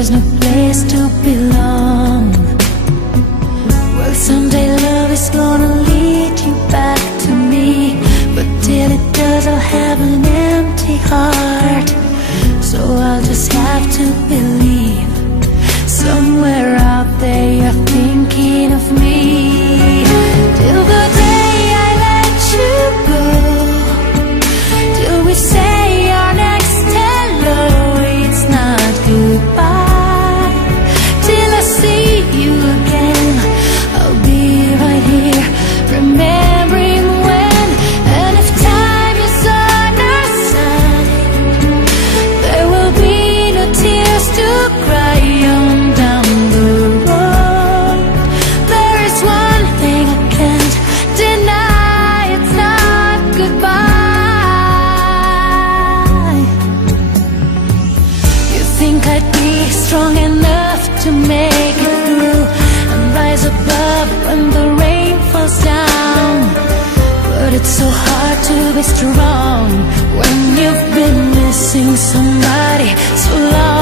there's no place to belong. Well, someday love is gonna lead you back to me, but till it does I'll have an empty heart. So I'll just have to believe somewhere out there you're thinking of me. Till the day I let you go, till we say our next hello, it's not goodbye. Till I see you again, I'll be right here, remembering when. And if time is on our side, there will be no tears to cry on down the road. There is one thing I can't deny, it's not goodbye. You think I'd be strong enough to make it through and rise above when the rain falls down, but it's so hard to be strong when you've been missing somebody so long.